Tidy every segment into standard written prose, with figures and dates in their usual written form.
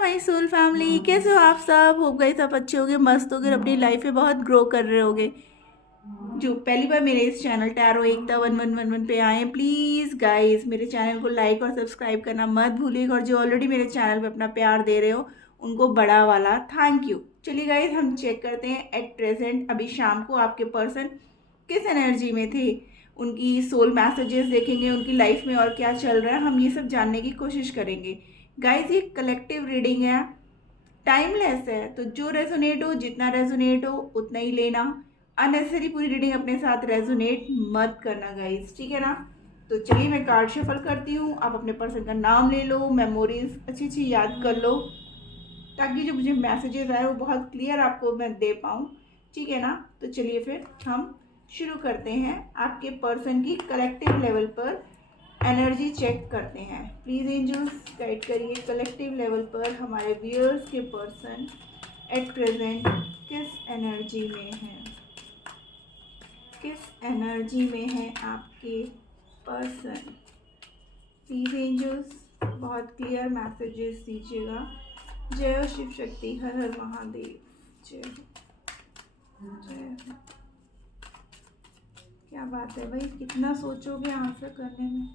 My soul family, कैसे हो आप सब? होप गए सब अच्छे होगे, मस्त होगे, अपनी लाइफ में बहुत ग्रो कर रहे होगे। जो पहली बार मेरे इस चैनल टैरो एकता 1111 पे आए, प्लीज़ गाइस मेरे चैनल को लाइक और सब्सक्राइब करना मत भूलिएगा। और जो ऑलरेडी मेरे चैनल पे अपना प्यार दे रहे हो उनको बड़ा वाला थैंक यू। चलिए गाइस, हम चेक करते हैं एट प्रेजेंट अभी शाम को आपके पर्सन किस एनर्जी में थे, उनकी सोल मैसेजेस देखेंगे, उनकी लाइफ में और क्या चल रहा है, हम ये सब जानने की कोशिश करेंगे। गाइस ये कलेक्टिव रीडिंग है, टाइमलेस है, तो जो रेजोनेट हो, जितना रेजोनेट हो उतना ही लेना। अननेसेसरी पूरी रीडिंग अपने साथ रेजोनेट मत करना गाइस, ठीक है ना। तो चलिए मैं कार्ड शफल करती हूँ, आप अपने पर्सन का नाम ले लो, मेमोरीज अच्छी अच्छी याद कर लो, ताकि जो मुझे मैसेजेस आए वो बहुत क्लियर आपको मैं दे पाऊँ, ठीक है ना। तो चलिए फिर हम शुरू करते हैं, आपके पर्सन की कलेक्टिव लेवल पर एनर्जी चेक करते हैं। प्लीज़ एंजल्स गाइड करिए कलेक्टिव लेवल पर हमारे व्यूअर्स के पर्सन एट प्रेजेंट किस एनर्जी में है, किस एनर्जी में है आपके पर्सन। प्लीज़ एंजल्स बहुत क्लियर मैसेजेस दीजिएगा। जय हो शिव शक्ति, हर हर महादेव, जय हो जय हो। क्या बात है भाई, कितना सोचोगे आंसर करने में।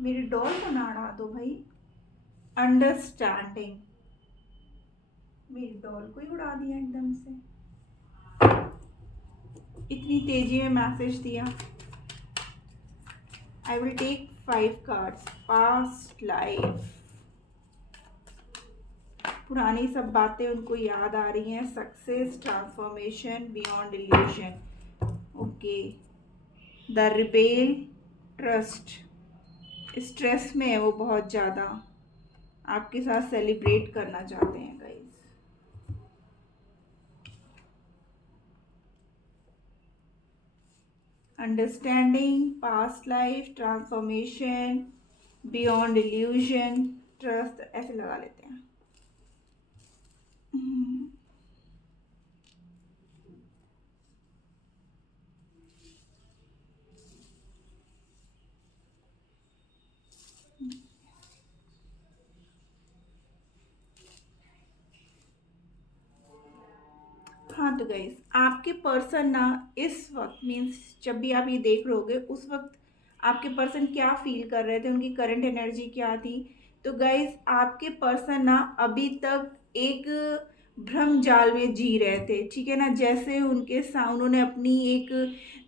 मेरी डॉल को ना उड़ा दो भाई। अंडरस्टैंडिंग, मेरी डॉल को ही उड़ा दिया एकदम से, इतनी तेजी में मैसेज दिया। I will take 5 cards. Past life, पुरानी सब बातें उनको याद आ रही हैं। Success, transformation, beyond illusion. Okay, the rebel, trust. Stress में है वो बहुत ज़्यादा, आपके साथ सेलिब्रेट करना चाहते हैं guys. Understanding, past life, transformation, beyond illusion, trust, ऐसे लगा लेते हैं। हाँ तो गाइस, आपके पर्सन ना इस वक्त मीन्स जब भी आप ये देख रहे होगे उस वक्त आपके पर्सन क्या फील कर रहे थे, उनकी करंट एनर्जी क्या थी। तो गाइस आपके पर्सन ना अभी तक एक भ्रम जाल में जी रहे थे, ठीक है ना। जैसे उन्होंने अपनी एक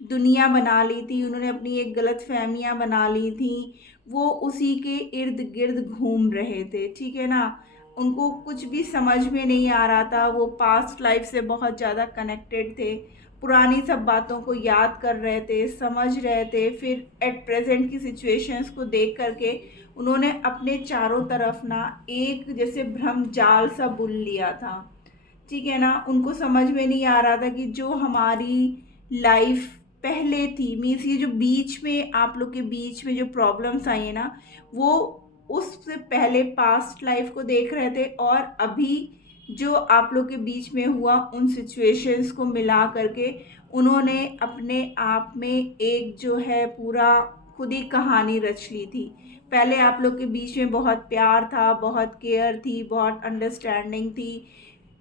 दुनिया बना ली थी, उन्होंने अपनी एक गलत फहमियाँ बना ली थी, वो उसी के इर्द गिर्द घूम रहे थे, ठीक है ना। उनको कुछ भी समझ में नहीं आ रहा था, वो पास्ट लाइफ से बहुत ज़्यादा कनेक्टेड थे, पुरानी सब बातों को याद कर रहे थे, समझ रहे थे। फिर एट प्रेजेंट की सिचुएशंस को देख करके उन्होंने अपने चारों तरफ ना एक जैसे भ्रम जाल सा बुन लिया था, ठीक है ना। उनको समझ में नहीं आ रहा था कि जो हमारी लाइफ पहले थी, मीन्स ये जो बीच में आप लोग के बीच में जो प्रॉब्लम्स आई है ना, वो उससे पहले पास्ट लाइफ को देख रहे थे, और अभी जो आप लोग के बीच में हुआ उन सिचुएशंस को मिला करके उन्होंने अपने आप में एक जो है पूरा खुद ही कहानी रच ली थी। पहले आप लोग के बीच में बहुत प्यार था, बहुत केयर थी, बहुत अंडरस्टैंडिंग थी,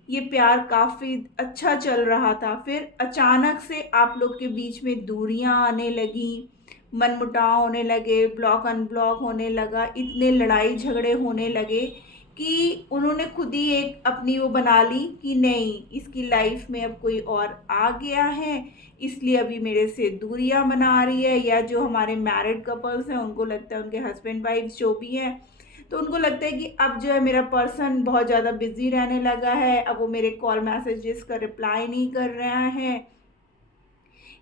ये प्यार काफ़ी अच्छा चल रहा था। फिर अचानक से आप लोग के बीच में दूरियां आने लगी, मनमुटाव होने लगे, ब्लॉक अनब्लॉक होने लगा, इतने लड़ाई झगड़े होने लगे कि उन्होंने खुद ही एक अपनी वो बना ली कि नहीं, इसकी लाइफ में अब कोई और आ गया है, इसलिए अभी मेरे से दूरियां बना रही है। या जो हमारे मैरिड कपल्स हैं उनको लगता है, उनके हस्बैंड वाइफ जो भी हैं, तो उनको लगता है कि अब जो है मेरा पर्सन बहुत ज़्यादा बिजी रहने लगा है, अब वो मेरे कॉल मैसेजेस का रिप्लाई नहीं कर रहा है,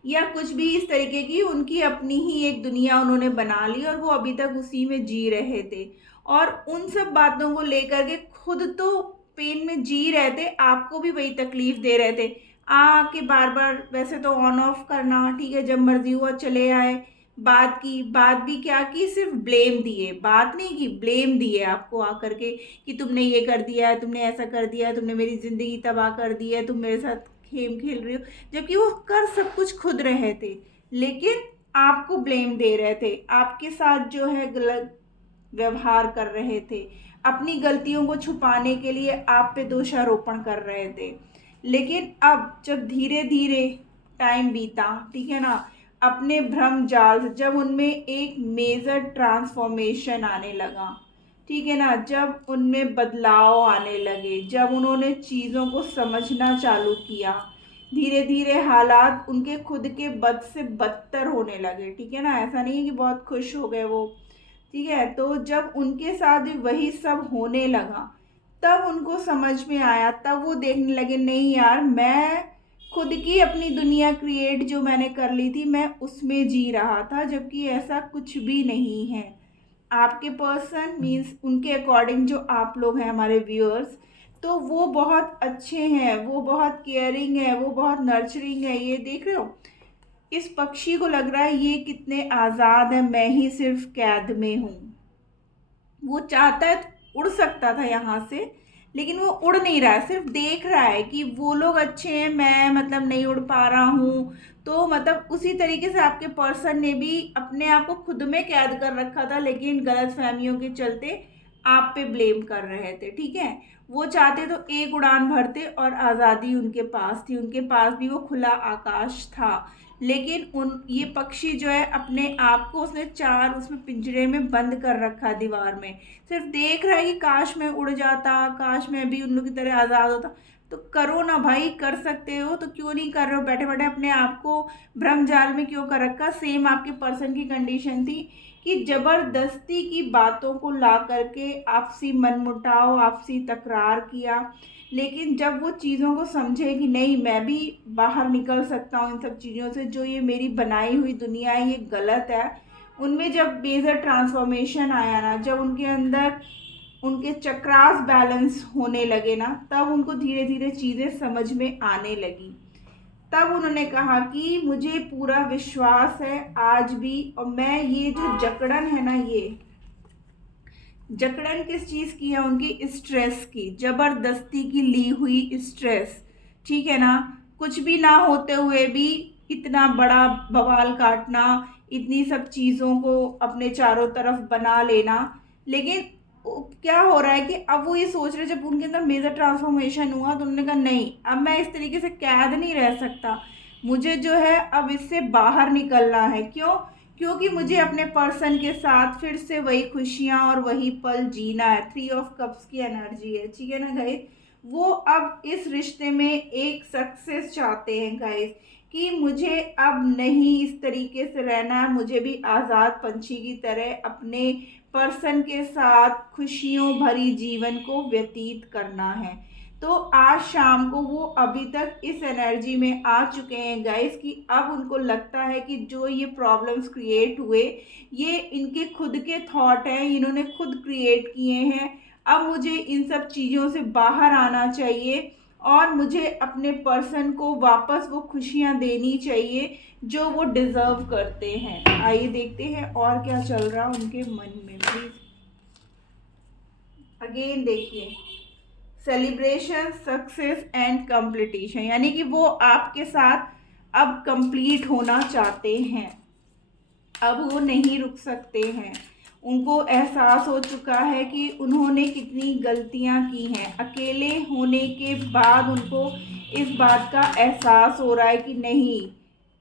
या कुछ भी इस तरीके की उनकी अपनी ही एक दुनिया उन्होंने बना ली और वो अभी तक उसी में जी रहे थे। और उन सब बातों को लेकर के खुद तो पेन में जी रहे थे, आपको भी वही तकलीफ दे रहे थे। आके बार बार वैसे तो ऑन ऑफ करना ठीक है, जब मर्जी हुआ चले आए, बात की, बात भी क्या की, सिर्फ ब्लेम दिए, बात नहीं की, ब्लेम दिए आपको आकर के कि तुमने ये कर दिया है, तुमने ऐसा कर दिया है, तुमने मेरी ज़िंदगी तबाह कर दी है, तुम मेरे साथ गेम खेल रही हो, जबकि वो कर सब कुछ खुद रहे थे, लेकिन आपको ब्लेम दे रहे थे, आपके साथ जो है गलत व्यवहार कर रहे थे, अपनी गलतियों को छुपाने के लिए आप पे दोषारोपण कर रहे थे। लेकिन अब जब धीरे धीरे टाइम बीता, ठीक है ना, अपने भ्रम जाल से जब उनमें एक मेजर ट्रांसफॉर्मेशन आने लगा, ठीक है ना, जब उनमें बदलाव आने लगे, जब उन्होंने चीज़ों को समझना चालू किया, धीरे धीरे हालात उनके खुद के बद से बदतर होने लगे, ठीक है ना, ऐसा नहीं है कि बहुत खुश हो गए वो, ठीक है। तो जब उनके साथ भी वही सब होने लगा, तब उनको समझ में आया, तब वो देखने लगे नहीं यार, मैं खुद की अपनी दुनिया क्रिएट जो मैंने कर ली थी, मैं उसमें जी रहा था, जबकि ऐसा कुछ भी नहीं है। आपके पर्सन मीन्स उनके अकॉर्डिंग जो आप लोग हैं हमारे व्यूअर्स, तो वो बहुत अच्छे हैं, वो बहुत केयरिंग है, वो बहुत नर्चरिंग है। ये देख रहे हो, इस पक्षी को लग रहा है ये कितने आज़ाद है, मैं ही सिर्फ कैद में हूँ। वो चाहता है तो उड़ सकता था यहाँ से, लेकिन वो उड़ नहीं रहा है, सिर्फ देख रहा है कि वो लोग अच्छे हैं, मैं मतलब नहीं उड़ पा रहा हूँ। तो मतलब उसी तरीके से आपके पर्सन ने भी अपने आप को खुद में कैद कर रखा था, लेकिन गलत फहमियों के चलते आप पे ब्लेम कर रहे थे, ठीक है। वो चाहते तो एक उड़ान भरते और आज़ादी उनके पास थी, उनके पास भी वो खुला आकाश था। लेकिन उन ये पक्षी जो है अपने आप को उसने चार उसमें पिंजरे में बंद कर रखा, दीवार में, सिर्फ देख रहा है कि काश मैं उड़ जाता, काश मैं भी उन लोग की तरह आज़ाद होता। तो करो ना भाई, कर सकते हो तो क्यों नहीं कर रहे हो, बैठे बैठे अपने आप को भ्रम जाल में क्यों कर रखा। सेम आपके पर्सन की कंडीशन थी कि ज़बरदस्ती की बातों को ला करके आपसी मनमुटाव, आपसी तकरार किया। लेकिन जब वो चीज़ों को समझे कि नहीं, मैं भी बाहर निकल सकता हूँ इन सब चीज़ों से, जो ये मेरी बनाई हुई दुनिया है ये गलत है, उनमें जब मेजर ट्रांसफॉर्मेशन आया ना, जब उनके अंदर उनके चक्रास बैलेंस होने लगे ना, तब उनको धीरे धीरे चीज़ें समझ में आने लगी। तब उन्होंने कहा कि मुझे पूरा विश्वास है आज भी, और मैं ये जो जकड़न है ना, ये जकड़न किस चीज़ की है, उनकी स्ट्रेस की, ज़बरदस्ती की ली हुई स्ट्रेस, ठीक है ना। कुछ भी ना होते हुए भी इतना बड़ा बवाल काटना, इतनी सब चीज़ों को अपने चारों तरफ बना लेना। लेकिन क्या हो रहा है कि अब वो ये सोच रहे, जब उनके अंदर मेजर ट्रांसफॉर्मेशन हुआ तो उन्होंने कहा नहीं, अब मैं इस तरीके से कैद नहीं रह सकता, मुझे जो है अब इससे बाहर निकलना है। क्यों? क्योंकि मुझे अपने पर्सन के साथ फिर से वही खुशियाँ और वही पल जीना है। 3 ऑफ कप्स की एनर्जी है, ठीक है ना गाइस। वो अब इस रिश्ते में एक सक्सेस चाहते हैं गाइस, कि मुझे अब नहीं इस तरीके से रहना है, मुझे भी आज़ाद पंछी की तरह अपने पर्सन के साथ खुशियों भरी जीवन को व्यतीत करना है। तो आज शाम को वो अभी तक इस एनर्जी में आ चुके हैं गाइस, कि अब उनको लगता है कि जो ये प्रॉब्लम्स क्रिएट हुए, ये इनके खुद के थॉट हैं, इन्होंने खुद क्रिएट किए हैं। अब मुझे इन सब चीज़ों से बाहर आना चाहिए और मुझे अपने पर्सन को वापस वो खुशियाँ देनी चाहिए जो वो डिज़र्व करते हैं। आइए देखते हैं और क्या चल रहा उनके मन में, प्लीज़। अगेन देखिए, सेलिब्रेशन, सक्सेस एंड कंप्लीटेशन, यानी कि वो आपके साथ अब कंप्लीट होना चाहते हैं, अब वो नहीं रुक सकते हैं। उनको एहसास हो चुका है कि उन्होंने कितनी गलतियां की हैं। अकेले होने के बाद उनको इस बात का एहसास हो रहा है कि नहीं,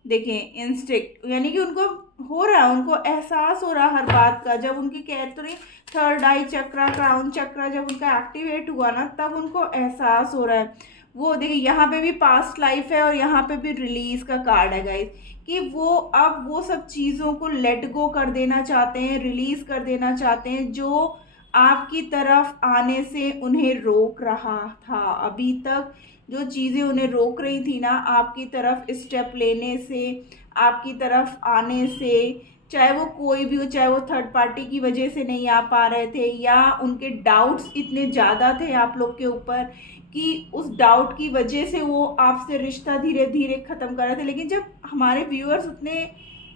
देखें, इंस्टिक्ट, यानी कि उनको हो रहा है, उनको एहसास हो रहा है हर बात का। जब उनकी कहते रही थर्ड आई चक्रा, क्राउन चक्रा जब उनका एक्टिवेट हुआ ना, तब उनको एहसास हो रहा है। वो देखिए, यहाँ पे भी पास्ट लाइफ है और यहाँ पे भी रिलीज का कार्ड है गाइस, कि वो अब वो सब चीज़ों को लेट गो कर देना चाहते हैं, रिलीज कर देना चाहते हैं, जो आपकी तरफ आने से उन्हें रोक रहा था। अभी तक जो चीज़ें उन्हें रोक रही थी ना आपकी तरफ स्टेप लेने से, आपकी तरफ आने से, चाहे वो कोई भी हो, चाहे वो थर्ड पार्टी की वजह से नहीं आ पा रहे थे, या उनके डाउट्स इतने ज़्यादा थे आप लोग के ऊपर कि उस डाउट की वजह से वो आपसे रिश्ता धीरे धीरे ख़त्म कर रहे थे। लेकिन जब हमारे व्यूअर्स उतने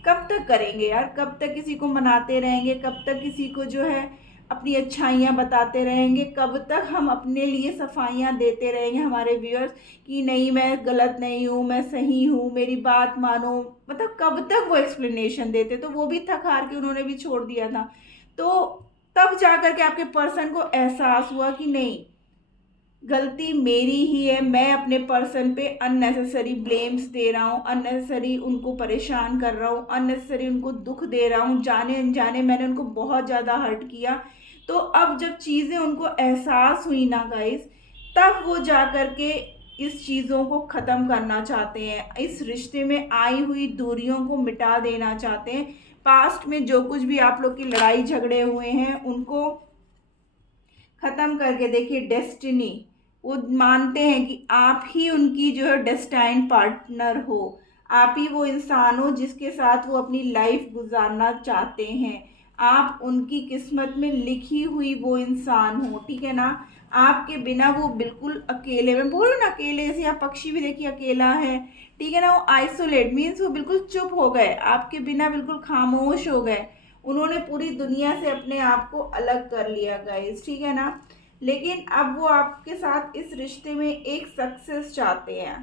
कब तक करेंगे यार, कब तक किसी को मनाते रहेंगे, कब तक किसी को जो है अपनी अच्छाइयाँ बताते रहेंगे, कब तक हम अपने लिए सफाइयाँ देते रहेंगे हमारे व्यूअर्स कि नहीं मैं गलत नहीं हूँ, मैं सही हूँ, मेरी बात मानो, मतलब कब तक वो एक्सप्लेनेशन देते। तो वो भी थक हार के उन्होंने भी छोड़ दिया था। तो तब जाकर के आपके पर्सन को एहसास हुआ कि नहीं, गलती मेरी ही है, मैं अपने पर्सन पे अननेसेसरी ब्लेम्स दे रहा हूँ, अननेसेसरी उनको परेशान कर रहा हूँ, अननेसेसरी उनको दुख दे रहा हूँ, जाने अनजाने मैंने उनको बहुत ज़्यादा हर्ट किया। तो अब जब चीज़ें उनको एहसास हुई ना गाइस, तब वो जा कर के इस चीज़ों को ख़त्म करना चाहते हैं, इस रिश्ते में आई हुई दूरियों को मिटा देना चाहते हैं। पास्ट में जो कुछ भी आप लोग की लड़ाई झगड़े हुए हैं उनको ख़त्म करके देखिए, डेस्टिनी, वो मानते हैं कि आप ही उनकी जो है डेस्टाइन पार्टनर हो, आप ही वो इंसान हो जिसके साथ वो अपनी लाइफ गुजारना चाहते हैं, आप उनकी किस्मत में लिखी हुई वो इंसान हो, ठीक है ना। आपके बिना वो बिल्कुल अकेले, में बोलो ना अकेले, जैसे आप पक्षी भी देखिए अकेला है, ठीक है ना, वो आइसोलेट मीन्स वो बिल्कुल चुप हो गए, आपके बिना बिल्कुल खामोश हो गए, उन्होंने पूरी दुनिया से अपने आप को अलग कर लिया गाइस, ठीक है ना। लेकिन अब वो आपके साथ इस रिश्ते में एक सक्सेस चाहते हैं,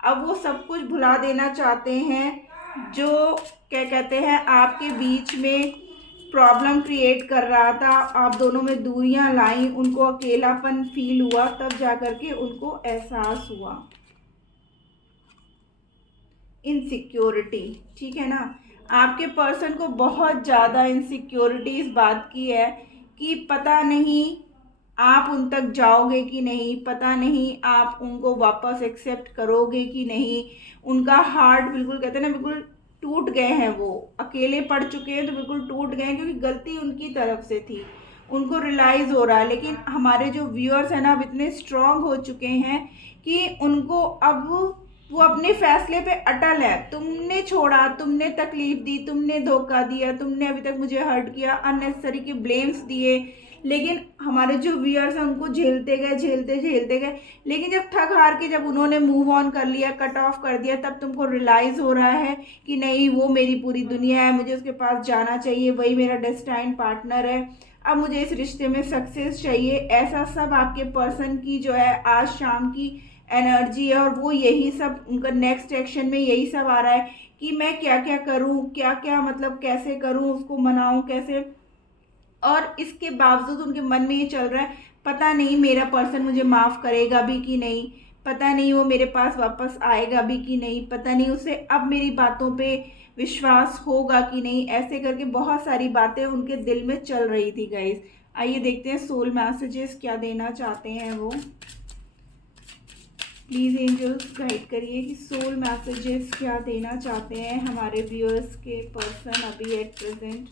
अब वो सब कुछ भुला देना चाहते हैं जो क्या कहते हैं आपके बीच में प्रॉब्लम क्रिएट कर रहा था, आप दोनों में दूरियां लाई, उनको अकेलापन फील हुआ, तब जाकर के उनको एहसास हुआ इनसिक्योरिटी, ठीक है ना। आपके पर्सन को बहुत ज़्यादा इनसिक्योरिटी इस बात की है कि पता नहीं आप उन तक जाओगे कि नहीं, पता नहीं आप उनको वापस एक्सेप्ट करोगे कि नहीं, उनका हार्ट बिल्कुल कहते हैं ना, बिल्कुल टूट गए हैं, वो अकेले पड़ चुके हैं, तो बिल्कुल टूट गए हैं क्योंकि गलती उनकी तरफ से थी, उनको रियलाइज़ हो रहा है। लेकिन हमारे जो व्यूअर्स हैं ना, अब इतने स्ट्रांग हो चुके हैं कि उनको अब वो अपने फैसले पे अटल है। तुमने छोड़ा, तुमने तकलीफ दी, तुमने धोखा दिया, तुमने अभी तक मुझे हर्ट किया, अननेसेसरी के ब्लेम्स दिए, लेकिन हमारे जो व्यूअर्स हैं उनको झेलते गए, झेलते झेलते गए, लेकिन जब थक हार के जब उन्होंने मूव ऑन कर लिया, कट ऑफ कर दिया, तब तुमको रियलाइज़ हो रहा है कि नहीं, वो मेरी पूरी दुनिया है, मुझे उसके पास जाना चाहिए, वही मेरा डेस्टाइन पार्टनर है, अब मुझे इस रिश्ते में सक्सेस चाहिए। ऐसा सब आपके पर्सन की जो है आज शाम की एनर्जी है, और वो यही सब उनका नेक्स्ट एक्शन में यही सब आ रहा है कि मैं क्या क्या करूं, क्या क्या मतलब कैसे करूं, उसको मनाऊं कैसे। और इसके बावजूद उनके मन में ये चल रहा है, पता नहीं मेरा पर्सन मुझे माफ़ करेगा भी कि नहीं, पता नहीं वो मेरे पास वापस आएगा भी कि नहीं, पता नहीं उसे अब मेरी बातों पे विश्वास होगा कि नहीं, ऐसे करके बहुत सारी बातें उनके दिल में चल रही थी गाइस। आइए देखते हैं सोल मैसेजेस क्या देना चाहते हैं वो। प्लीज़ एंजल्स गाइड करिए कि सोल मैसेजेस क्या देना चाहते हैं हमारे व्यूअर्स के पर्सन अभी एट प्रेजेंट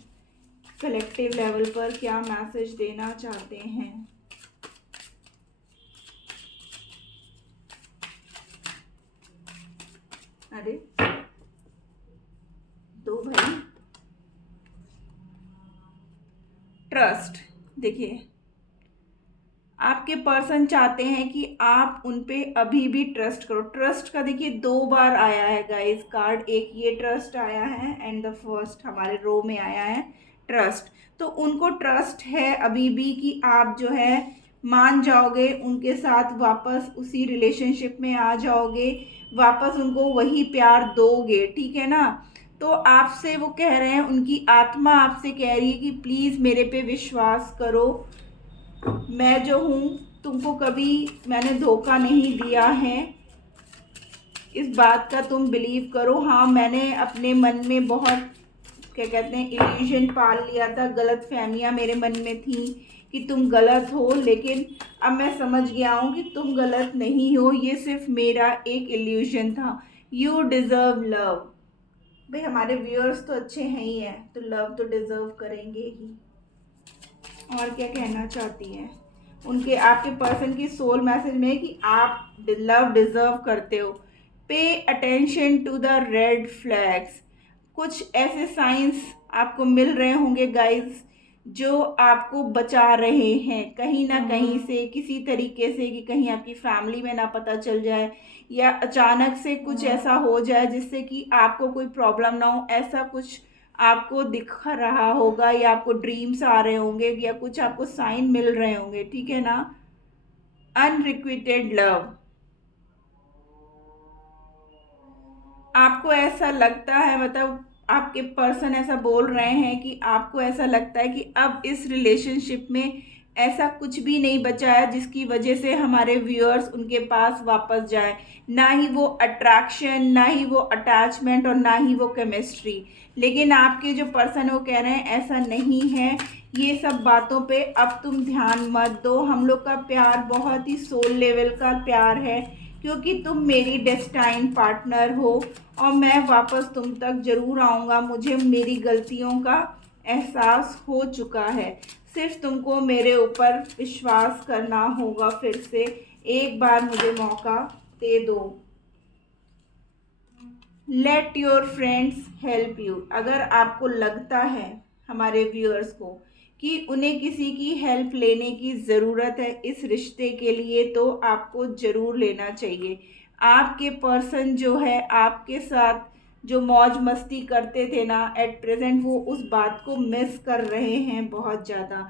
कलेक्टिव लेवल पर क्या मैसेज देना चाहते हैं। अरे दो भाई, ट्रस्ट, देखिए आपके पर्सन चाहते हैं कि आप उन पे अभी भी ट्रस्ट करो। ट्रस्ट का देखिए दो बार आया है गाइस कार्ड, एक ये ट्रस्ट आया है एंड द फर्स्ट हमारे रो में आया है ट्रस्ट। तो उनको ट्रस्ट है अभी भी कि आप जो है मान जाओगे, उनके साथ वापस उसी रिलेशनशिप में आ जाओगे, वापस उनको वही प्यार दोगे, ठीक है ना। तो आपसे वो कह रहे हैं, उनकी आत्मा आपसे कह रही है कि प्लीज़ मेरे पे विश्वास करो, मैं जो हूँ तुमको कभी मैंने धोखा नहीं दिया है, इस बात का तुम बिलीव करो। हाँ, मैंने अपने मन में बहुत क्या कहते हैं इल्यूजन पाल लिया था, गलत फहमियाँ मेरे मन में थी कि तुम गलत हो, लेकिन अब मैं समझ गया हूँ कि तुम गलत नहीं हो, ये सिर्फ मेरा एक इल्यूजन था। You deserve love. भाई हमारे व्यूअर्स तो अच्छे हैं ही हैं, तो लव तो डिज़र्व करेंगे ही। और क्या कहना चाहती हैं उनके आपके पर्सन की सोल मैसेज में कि आप लव डिज़र्व करते हो। Pay attention to the red flags, कुछ ऐसे साइंस आपको मिल रहे होंगे गाइस जो आपको बचा रहे हैं कहीं ना कहीं से, किसी तरीके से, कि कहीं आपकी फैमिली में ना पता चल जाए, या अचानक से कुछ ऐसा हो जाए जिससे कि आपको कोई प्रॉब्लम ना हो, ऐसा कुछ आपको दिख रहा होगा, या आपको ड्रीम्स आ रहे होंगे, या कुछ आपको साइन मिल रहे होंगे, ठीक है ना। अनरिक्विटेड लव, आपको ऐसा लगता है, मतलब आपके पर्सन ऐसा बोल रहे हैं कि आपको ऐसा लगता है कि अब इस रिलेशनशिप में ऐसा कुछ भी नहीं बचा है जिसकी वजह से हमारे व्यूअर्स उनके पास वापस जाएं। ना ही वो अट्रैक्शन, ना ही वो अटैचमेंट और ना ही वो केमिस्ट्री। लेकिन आपके जो पर्सन है वो कह रहे हैं ऐसा नहीं है, ये सब बातों पे अब तुम ध्यान मत दो। हम लोग का प्यार बहुत ही सोल लेवल का प्यार है, क्योंकि तुम मेरी डेस्टाइन पार्टनर हो और मैं वापस तुम तक ज़रूर आऊँगा। मुझे मेरी गलतियों का एहसास हो चुका है, सिर्फ तुमको मेरे ऊपर विश्वास करना होगा। फिर से एक बार मुझे मौका दे दो। Let your friends help you. अगर आपको लगता है हमारे व्यूअर्स को कि उन्हें किसी की हेल्प लेने की ज़रूरत है इस रिश्ते के लिए, तो आपको ज़रूर लेना चाहिए। आपके पर्सन जो है आपके साथ जो मौज मस्ती करते थे ना, एट प्रेजेंट वो उस बात को मिस कर रहे हैं बहुत ज़्यादा।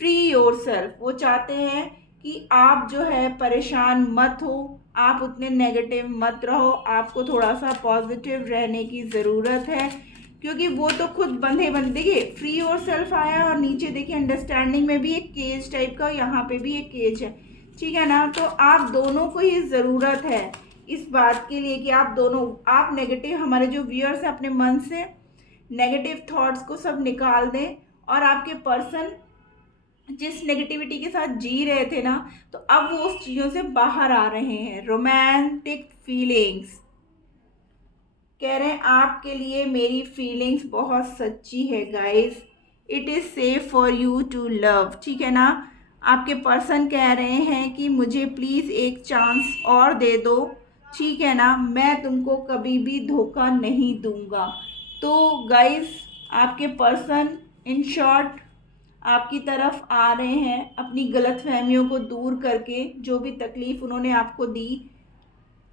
फ्री योरसेल्फ, वो चाहते हैं कि आप जो है परेशान मत हो, आप उतने नेगेटिव मत रहो, आपको थोड़ा सा पॉजिटिव रहने की ज़रूरत है। क्योंकि वो तो खुद बंधे देखिए फ्री और सेल्फ आया और नीचे देखिए अंडरस्टैंडिंग में भी एक केज टाइप का, यहाँ पे भी एक केज है, ठीक है ना। तो आप दोनों को ही ज़रूरत है इस बात के लिए कि आप दोनों, आप नेगेटिव, हमारे जो व्यूअर्स हैं अपने मन से नेगेटिव थॉट्स को सब निकाल दें और आपके पर्सन जिस नेगेटिविटी के साथ जी रहे थे ना, तो अब वो उस चीज़ों से बाहर आ रहे हैं। रोमांटिक फीलिंग्स कह रहे हैं आपके लिए मेरी फीलिंग्स बहुत सच्ची है guys, it is safe for you to love, ठीक है ना। आपके पर्सन कह रहे हैं कि मुझे प्लीज़ एक चांस और दे दो, ठीक है ना, मैं तुमको कभी भी धोखा नहीं दूंगा। तो गाइस आपके पर्सन इन शॉर्ट आपकी तरफ आ रहे हैं अपनी गलतफहमियों को दूर करके। जो भी तकलीफ़ उन्होंने आपको दी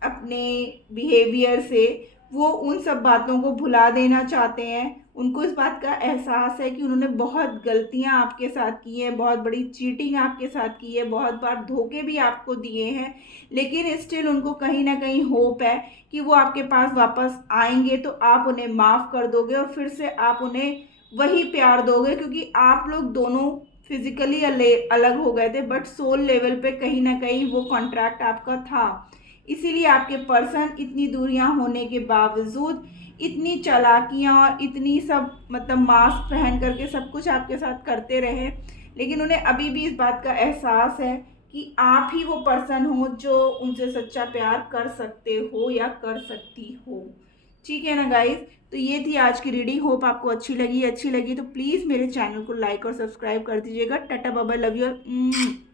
अपने बिहेवियर से, वो उन सब बातों को भुला देना चाहते हैं। उनको इस बात का एहसास है कि उन्होंने बहुत गलतियां आपके साथ की हैं, बहुत बड़ी चीटिंग आपके साथ की है, बहुत बार धोखे भी आपको दिए हैं, लेकिन स्टिल उनको कहीं ना कहीं होप है कि वो आपके पास वापस आएंगे तो आप उन्हें माफ़ कर दोगे और फिर से आप उन्हें वही प्यार दोगे। क्योंकि आप लोग दोनों फिजिकली अलग हो गए थे, बट सोल लेवल पे कहीं ना कहीं वो कॉन्ट्रैक्ट आपका था। इसीलिए आपके पर्सन इतनी दूरियां होने के बावजूद इतनी चालाकियां और इतनी सब मतलब मास्क पहन करके सब कुछ आपके साथ करते रहे, लेकिन उन्हें अभी भी इस बात का एहसास है कि आप ही वो पर्सन हो जो उनसे सच्चा प्यार कर सकते हो या कर सकती हो, ठीक है ना गाइस। तो ये थी आज की रीडिंग, होप आपको अच्छी लगी तो प्लीज़ मेरे चैनल को लाइक और सब्सक्राइब कर दीजिएगा। Tata bye bye, love you.